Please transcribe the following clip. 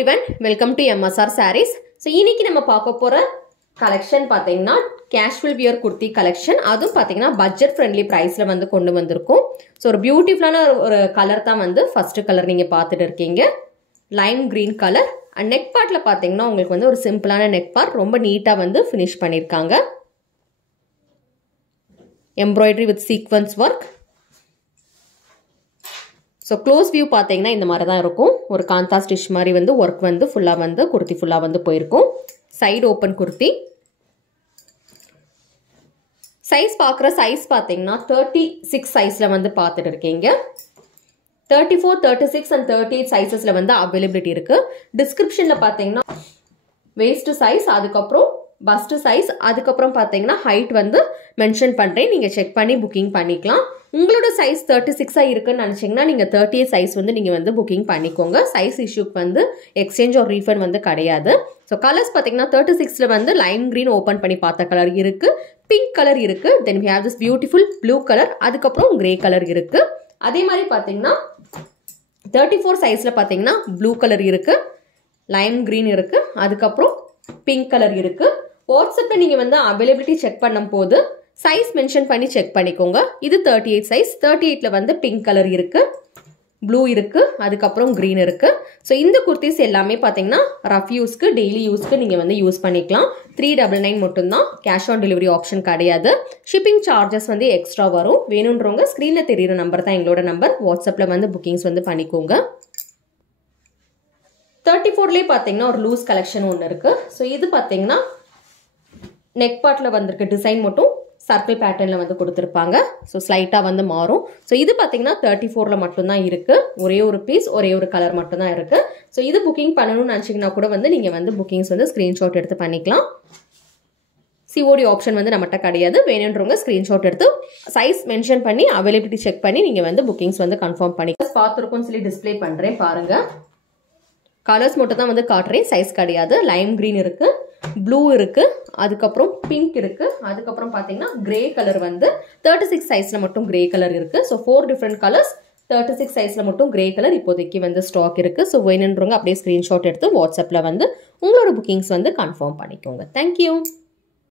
everyone, welcome to MSR Sarees. So இன்னைக்கு நம்ம பார்க்க போற collection பாத்தீங்கன்னா casual wear kurti collection. அதுவும் பாத்தீங்கன்னா budget friendly priceல வந்து கொண்டு வந்திருக்கோம். So ஒரு பியூட்டிஃபுல்லான ஒரு கலர் தான் வந்து ஃபர்ஸ்ட் கலர் நீங்க பார்த்துட்டு இருக்கீங்க. lime green color. And neck partல பாத்தீங்கன்னா உங்களுக்கு வந்து ஒரு சிம்பிளான neck part ரொம்ப நீட்டா வந்து finish பண்ணிருக்காங்க. Embroidery with sequence work. So close view பாத்தீங்கன்னா இந்த மாதிரி தான் இருக்கும். ஒரு காந்தா ஸ்டிச் மாதிரி வந்து work வந்து ஃபுல்லா வந்து kurti ஃபுல்லா வந்து போயிருக்கும். Side open kurti. Size பார்க்குற size பாத்தீங்கன்னா 36 sizeல வந்து பார்த்துட்டு இருக்கீங்க. 34, 36 and 38 sizesல வந்து availability இருக்கு. Descriptionல பாத்தீங்கன்னா waist size அதுக்கப்புறம் bust size அதுக்கப்புறம் பாத்தீங்கன்னா height வந்து மென்ஷன் பண்றேன். நீங்க செக் பண்ணி புக்கிங் பண்ணிக்கலாம். உங்களோட சைஸ் 36 இருக்குன்னு நினைச்சீங்கன்னா நீங்க 38 சைஸ் வந்து நீங்க வந்து புக்கிங் பண்ணிக்கோங்க. சைஸ் இஷ்யூக்கு வந்து எக்ஸ்சேஞ்ச் ஆர் ரீஃபண்ட் வந்து கிடையாது. ஸோ கலர்ஸ் பார்த்தீங்கன்னா 36ல வந்து லைம் கிரீன் ஓப்பன் பண்ணி பார்த்த கலர் இருக்கு, பிங்க் கலர் இருக்கு, then we have this beautiful blue colour, அதுக்கப்புறம் கிரே கலர் இருக்கு. அதே மாதிரி பார்த்தீங்கன்னா 34 சைஸ்ல பார்த்தீங்கன்னா ப்ளூ கலர் இருக்கு, லைம் கிரீன் இருக்கு, அதுக்கப்புறம் பிங்க் கலர் இருக்கு. வாட்ஸ்அப்ல நீங்க வந்து அவைலபிலிட்டி செக் பண்ணும் போது சைஸ் மென்ஷன் பண்ணி செக் பண்ணிக்கோங்க. இது 38 சைஸ். 38ல வந்து பிங்க் கலர் இருக்கு, ப்ளூ இருக்கு, அதுக்கப்புறம் கிரீன் இருக்கு. ஸோ இந்த குர்த்திஸ் எல்லாமே பார்த்தீங்கன்னா ரஃப் யூஸ்க்கு டெய்லி யூஸ்க்கு நீங்க வந்து யூஸ் பண்ணிக்கலாம். 399 மட்டும்தான். கேஷ் ஆன் டெலிவரி ஆப்ஷன் கிடையாது. ஷிப்பிங் சார்ஜஸ் வந்து எக்ஸ்ட்ரா வரும். வேணுன்றவங்க ஸ்க்ரீன்ல தெரியுற நம்பர் தான் எங்களோட நம்பர். வாட்ஸ்அப்ல வந்து புக்கிங்ஸ் வந்து பண்ணிக்கோங்க. 34லேயே பார்த்தீங்கன்னா ஒரு லூஸ் கலெக்ஷன் ஒன்று இருக்கு. ஸோ இது பார்த்தீங்கன்னா நெக் பார்ட்ல வந்திருக்க டிசைன் மட்டும் சர்க்கிள் பேட்டர்ன்ல வந்து கொடுத்துருப்பாங்க. ஸோ ஸ்லைட்டாக வந்து மாறும். ஸோ இது பார்த்தீங்கன்னா 34ல மட்டும்தான் இருக்கு. ஒரே ஒரு பீஸ் ஒரே ஒரு கலர் மட்டும்தான் இருக்கு. ஸோ இது புக்கிங் பண்ணணும்னு நினச்சிங்கன்னா கூட வந்து நீங்கள் வந்து புக்கிங்ஸ் வந்து ஸ்க்ரீன்ஷாட் எடுத்து பண்ணிக்கலாம். சிஓடி ஆப்ஷன் வந்து நம்மகிட்ட கிடையாது. வேணுன்றவங்க ஸ்க்ரீன்ஷாட் எடுத்து சைஸ் மென்ஷன் பண்ணி அவைலபிலிட்டி செக் பண்ணி நீங்கள் வந்து புக்கிங்ஸ் வந்து கன்ஃபார்ம் பண்ணி பார்த்துருக்கோன்னு சொல்லி டிஸ்பிளே பண்ணுறேன் பாருங்க. கலர்ஸ் மட்டும் தான் வந்து காட்டுறேன், சைஸ் கிடையாது. லைம் கிரீன் இருக்கு, ப்ளூ இருக்கு, அதுக்கப்புறம் பிங்க் இருக்கு, அதுக்கப்புறம் பார்த்தீங்கன்னா கிரே கலர் வந்து 36 சைஸ்ல மட்டும் கிரே கலர் இருக்கு. ஸோ 4 டிஃப்ரெண்ட் கலர்ஸ் 36 சைஸ்ல மட்டும் கிரே கலர் இப்போதைக்கு வந்து ஸ்டாக் இருக்கு. ஸோ வேணுன்றவங்க அப்படியே ஸ்கிரீன்ஷாட் எடுத்து வாட்ஸ்அப்ல வந்து உங்களோட புக்கிங்ஸ் வந்து கன்ஃபார்ம் பண்ணிக்கோங்க. தேங்க்யூ.